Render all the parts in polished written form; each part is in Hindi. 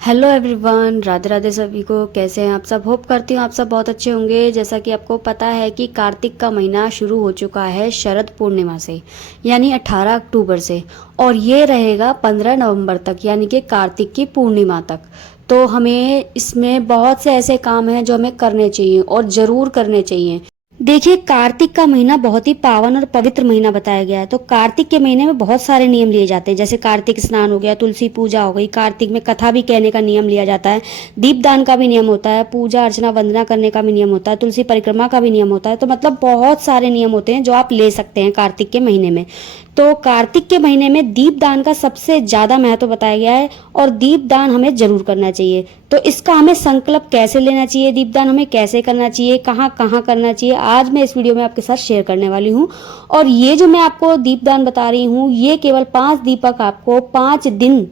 हेलो एवरीवन, राधे राधे सभी को। कैसे हैं आप सब? होप करती हूँ आप सब बहुत अच्छे होंगे। जैसा कि आपको पता है कि कार्तिक का महीना शुरू हो चुका है शरद पूर्णिमा से, यानी 18 अक्टूबर से, और ये रहेगा 15 नवंबर तक, यानी कि कार्तिक की पूर्णिमा तक। तो हमें इसमें बहुत से ऐसे काम हैं जो हमें करने चाहिए और ज़रूर करने चाहिए। देखिए, कार्तिक का महीना बहुत ही पावन और पवित्र महीना बताया गया है। तो कार्तिक के महीने में बहुत सारे नियम लिए जाते हैं, जैसे कार्तिक स्नान हो गया, तुलसी पूजा हो गई, कार्तिक में कथा भी कहने का नियम लिया जाता है, दीपदान का भी नियम होता है, पूजा अर्चना वंदना करने का भी नियम होता है, तुलसी परिक्रमा का भी नियम होता है। तो मतलब बहुत सारे नियम होते हैं जो आप ले सकते हैं कार्तिक के महीने में। तो कार्तिक के महीने में दीपदान का सबसे ज़्यादा महत्व बताया गया है और दीपदान हमें जरूर करना चाहिए। तो इसका हमें संकल्प कैसे लेना चाहिए, दीपदान हमें कैसे करना चाहिए, कहाँ कहाँ करना चाहिए, आज मैं इस वीडियो में आपके साथ शेयर करने वाली हूँ। और ये जो मैं आपको दीपदान बता रही हूँ, ये केवल 5 दीपक आपको 5 दिन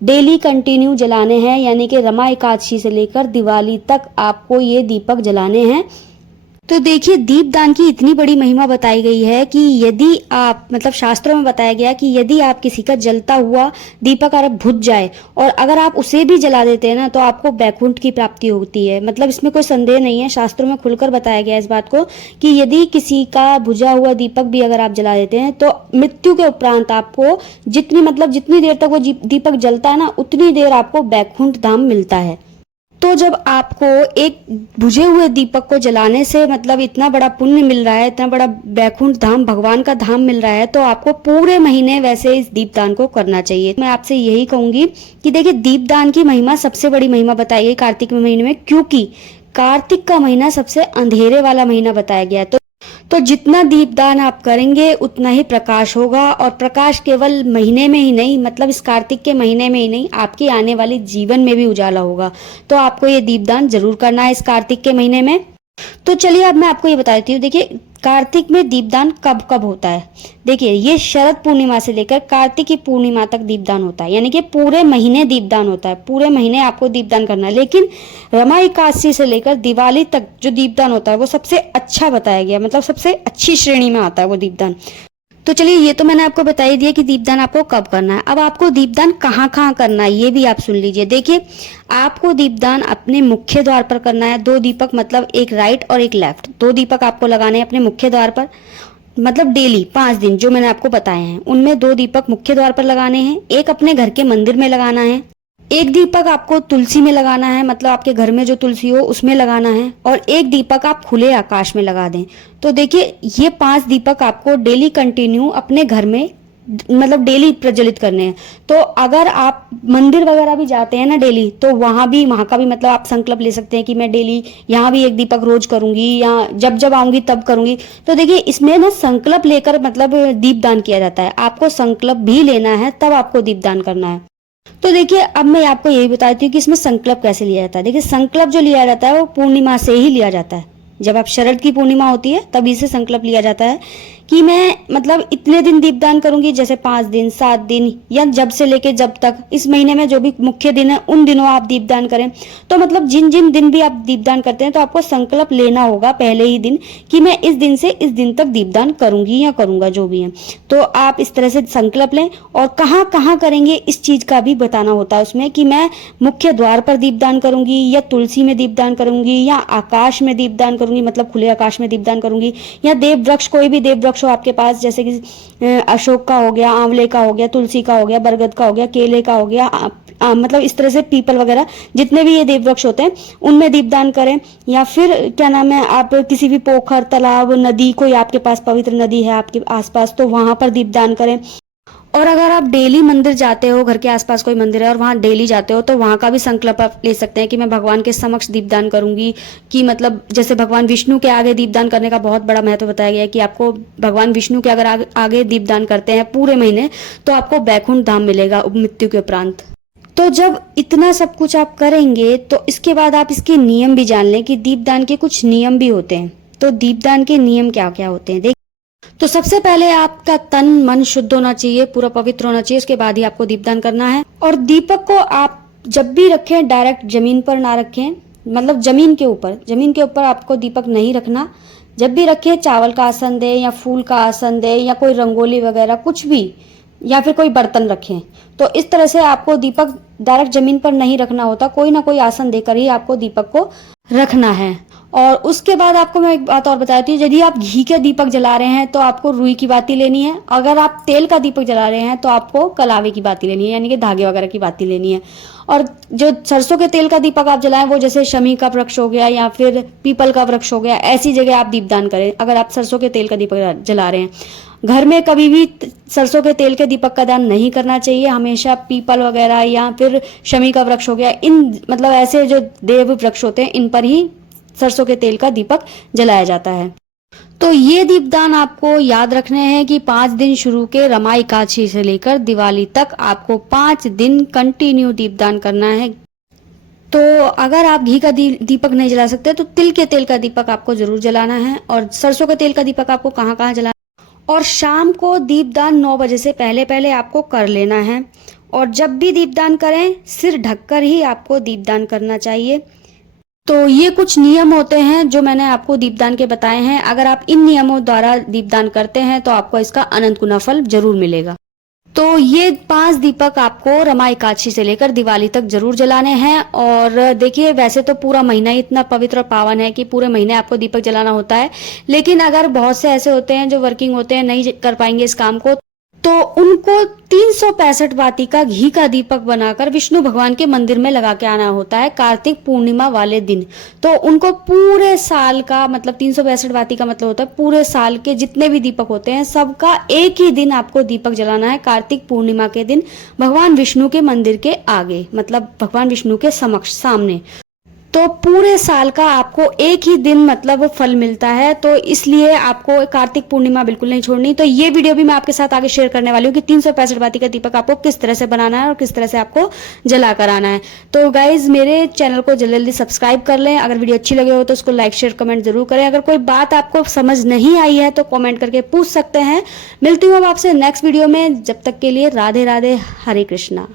डेली कंटिन्यू जलाने हैं, यानी कि रमा एकादशी से लेकर दिवाली तक आपको ये दीपक जलाने हैं। तो देखिए, दीपदान की इतनी बड़ी महिमा बताई गई है कि यदि आप मतलब शास्त्रों में बताया गया कि यदि आप किसी का जलता हुआ दीपक अगर बुझ जाए और अगर आप उसे भी जला देते हैं ना, तो आपको बैकुंठ की प्राप्ति होती है। मतलब इसमें कोई संदेह नहीं है, शास्त्रों में खुलकर बताया गया है इस बात को कि यदि किसी का बुझा हुआ दीपक भी अगर आप जला देते हैं तो मृत्यु के उपरांत आपको जितनी देर तक वो दीपक जलता है ना, उतनी देर आपको बैकुंठ धाम मिलता है। तो जब आपको एक बुझे हुए दीपक को जलाने से मतलब इतना बड़ा पुण्य मिल रहा है, इतना बड़ा बैकुंठ धाम भगवान का धाम मिल रहा है, तो आपको पूरे महीने वैसे इस दीपदान को करना चाहिए। मैं आपसे यही कहूंगी कि देखिए, दीपदान की महिमा सबसे बड़ी महिमा बताई गई कार्तिक महीने में, क्योंकि कार्तिक का महीना सबसे अंधेरे वाला महीना बताया गया है। तो जितना दीपदान आप करेंगे उतना ही प्रकाश होगा, और प्रकाश केवल महीने में ही नहीं, मतलब इस कार्तिक के महीने में ही नहीं, आपके आने वाले जीवन में भी उजाला होगा। तो आपको ये दीपदान जरूर करना है इस कार्तिक के महीने में। तो चलिए अब मैं आपको ये बता देती हूँ। देखिए, कार्तिक में दीपदान कब कब होता है। देखिए, ये शरद पूर्णिमा से लेकर कार्तिक की पूर्णिमा तक दीपदान होता है, यानी कि पूरे महीने दीपदान होता है, पूरे महीने आपको दीपदान करना है। लेकिन रमा एकादशी से लेकर दिवाली तक जो दीपदान होता है वो सबसे अच्छा बताया गया, मतलब सबसे अच्छी श्रेणी में आता है वो दीपदान। तो चलिए, ये तो मैंने आपको बता ही दिया कि दीपदान आपको कब करना है। अब आपको दीपदान कहाँ कहाँ करना है ये भी आप सुन लीजिए। देखिए, आपको दीपदान अपने मुख्य द्वार पर करना है। 2 दीपक, मतलब एक राइट और एक लेफ्ट, 2 दीपक आपको लगाने हैं अपने मुख्य द्वार पर। मतलब डेली 5 दिन जो मैंने आपको बताए हैं उनमें 2 दीपक मुख्य द्वार पर लगाने हैं, एक अपने घर के मंदिर में लगाना है, एक दीपक आपको तुलसी में लगाना है, मतलब आपके घर में जो तुलसी हो उसमें लगाना है, और एक दीपक आप खुले आकाश में लगा दें। तो देखिए, ये 5 दीपक आपको डेली कंटिन्यू अपने घर में मतलब डेली प्रज्वलित करने हैं। तो अगर आप मंदिर वगैरह भी जाते हैं ना डेली, तो वहां का भी मतलब आप संकल्प ले सकते हैं कि मैं डेली यहाँ भी एक दीपक रोज करूंगी, या जब जब आऊंगी तब करूंगी। तो देखिए, इसमें ना संकल्प लेकर मतलब दीपदान किया जाता है। आपको संकल्प भी लेना है, तब आपको दीपदान करना है। तो देखिए, अब मैं आपको यही बताती हूँ कि इसमें संकल्प कैसे लिया जाता है। देखिए, संकल्प जो लिया जाता है वो पूर्णिमा से ही लिया जाता है। जब आप शरद की पूर्णिमा होती है तभी से संकल्प लिया जाता है कि मैं मतलब इतने दिन दीपदान करूंगी, जैसे 5 दिन 7 दिन, या जब से लेके जब तक इस महीने में जो भी मुख्य दिन है उन दिनों आप दीपदान करें। तो मतलब जिन जिन दिन भी आप दीपदान करते हैं तो आपको संकल्प लेना होगा पहले ही दिन कि मैं इस दिन से इस दिन तक दीपदान करूंगी या करूंगा, जो भी है। तो आप इस तरह से संकल्प लें, और कहाँ कहाँ करेंगे इस चीज का भी बताना होता है उसमें कि मैं मुख्य द्वार पर दीपदान करूंगी, या तुलसी में दीपदान करूंगी, या आकाश में दीपदान करूंगी, मतलब खुले आकाश में दीपदान करूंगी, या देव वृक्ष, कोई भी देव वृक्ष हो आपके पास, जैसे कि अशोक का हो गया, आंवले का हो गया, तुलसी का हो गया, बरगद का हो गया, केले का हो गया, मतलब इस तरह से पीपल वगैरह जितने भी ये देव वृक्ष होते हैं उनमें दीपदान करें। या फिर क्या नाम है, आप किसी भी पोखर, तालाब, नदी, कोई आपके पास पवित्र नदी है आपके आसपास, तो वहां पर दीपदान करें। और अगर आप डेली मंदिर जाते हो, घर के आसपास कोई मंदिर है और वहां डेली जाते हो, तो वहां का भी संकल्प आप ले सकते हैं कि मैं भगवान के समक्ष दीपदान करूंगी। कि मतलब जैसे भगवान विष्णु के आगे दीपदान करने का बहुत बड़ा महत्व बताया गया है कि आपको भगवान विष्णु के अगर आगे दीपदान करते हैं पूरे महीने, तो आपको बैकुंठ धाम मिलेगा मृत्यु के उपरांत। तो जब इतना सब कुछ आप करेंगे तो इसके बाद आप इसके नियम भी जान लें कि दीपदान के कुछ नियम भी होते हैं। तो दीपदान के नियम क्या क्या होते हैं। तो सबसे पहले आपका तन मन शुद्ध होना चाहिए, पूरा पवित्र होना चाहिए, उसके बाद ही आपको दीपदान करना है। और दीपक को आप जब भी रखें डायरेक्ट जमीन पर ना रखें, मतलब जमीन के ऊपर आपको दीपक नहीं रखना। जब भी रखें चावल का आसन दे, या फूल का आसन दे, या कोई रंगोली वगैरह कुछ भी, या फिर कोई बर्तन रखें। तो इस तरह से आपको दीपक डायरेक्ट जमीन पर नहीं रखना होता, कोई ना कोई आसन देकर ही आपको दीपक को रखना है। और उसके बाद आपको मैं एक बात और बताती हूँ, यदि आप घी के दीपक जला रहे हैं तो आपको रुई की बाती लेनी है। अगर आप तेल का दीपक जला रहे हैं तो आपको कलावे की बाती लेनी है, यानी कि धागे वगैरह की बाती लेनी है। और जो सरसों के तेल का दीपक आप जलाएं वो जैसे शमी का वृक्ष हो गया या फिर पीपल का वृक्ष हो गया, ऐसी जगह आप दीपदान करें अगर आप सरसों के तेल का दीपक जला रहे हैं। घर में कभी भी सरसों के तेल के दीपक का दान नहीं करना चाहिए, हमेशा पीपल वगैरह या फिर शमी का वृक्ष हो गया, इन मतलब ऐसे जो देव वृक्ष होते हैं इन पर ही सरसों के तेल का दीपक जलाया जाता है। तो ये दीपदान आपको याद रखने हैं कि 5 दिन शुरू के रमा एकादशी से लेकर दिवाली तक आपको 5 दिन कंटिन्यू दीपदान करना है। तो अगर आप घी का दीपक नहीं जला सकते तो तिल के तेल का दीपक आपको जरूर जलाना है। और सरसों के तेल का दीपक आपको कहाँ कहाँ जलाना है। और शाम को दीपदान 9 बजे से पहले पहले आपको कर लेना है। और जब भी दीपदान करें सिर ढककर ही आपको दीपदान करना चाहिए। तो ये कुछ नियम होते हैं जो मैंने आपको दीपदान के बताए हैं। अगर आप इन नियमों द्वारा दीपदान करते हैं तो आपको इसका अनंत गुना फल जरूर मिलेगा। तो ये 5 दीपक आपको रमा एकादशी से लेकर दिवाली तक जरूर जलाने हैं। और देखिए वैसे तो पूरा महीना ही इतना पवित्र और पावन है कि पूरे महीने आपको दीपक जलाना होता है, लेकिन अगर बहुत से ऐसे होते हैं जो वर्किंग होते हैं, नहीं कर पाएंगे इस काम को, तो उनको 365 बाती का घी का दीपक बनाकर विष्णु भगवान के मंदिर में लगा के आना होता है कार्तिक पूर्णिमा वाले दिन। तो उनको पूरे साल का मतलब 362 बाती का मतलब होता है पूरे साल के जितने भी दीपक होते हैं सबका एक ही दिन आपको दीपक जलाना है, कार्तिक पूर्णिमा के दिन भगवान विष्णु के मंदिर के आगे, मतलब भगवान विष्णु के समक्ष सामने। तो पूरे साल का आपको एक ही दिन मतलब फल मिलता है, तो इसलिए आपको कार्तिक पूर्णिमा बिल्कुल नहीं छोड़नी। तो ये वीडियो भी मैं आपके साथ आगे शेयर करने वाली हूँ कि 365 बाती का दीपक आपको किस तरह से बनाना है और किस तरह से आपको जला कर आना है। तो गाइज मेरे चैनल को जल्दी जल्दी सब्सक्राइब कर लें। अगर वीडियो अच्छी लगे हो तो उसको लाइक शेयर कमेंट जरूर करें। अगर कोई बात आपको समझ नहीं आई है तो कॉमेंट करके पूछ सकते हैं। मिलती हूँ अब आपसे नेक्स्ट वीडियो में, जब तक के लिए राधे राधे, हरे कृष्णा।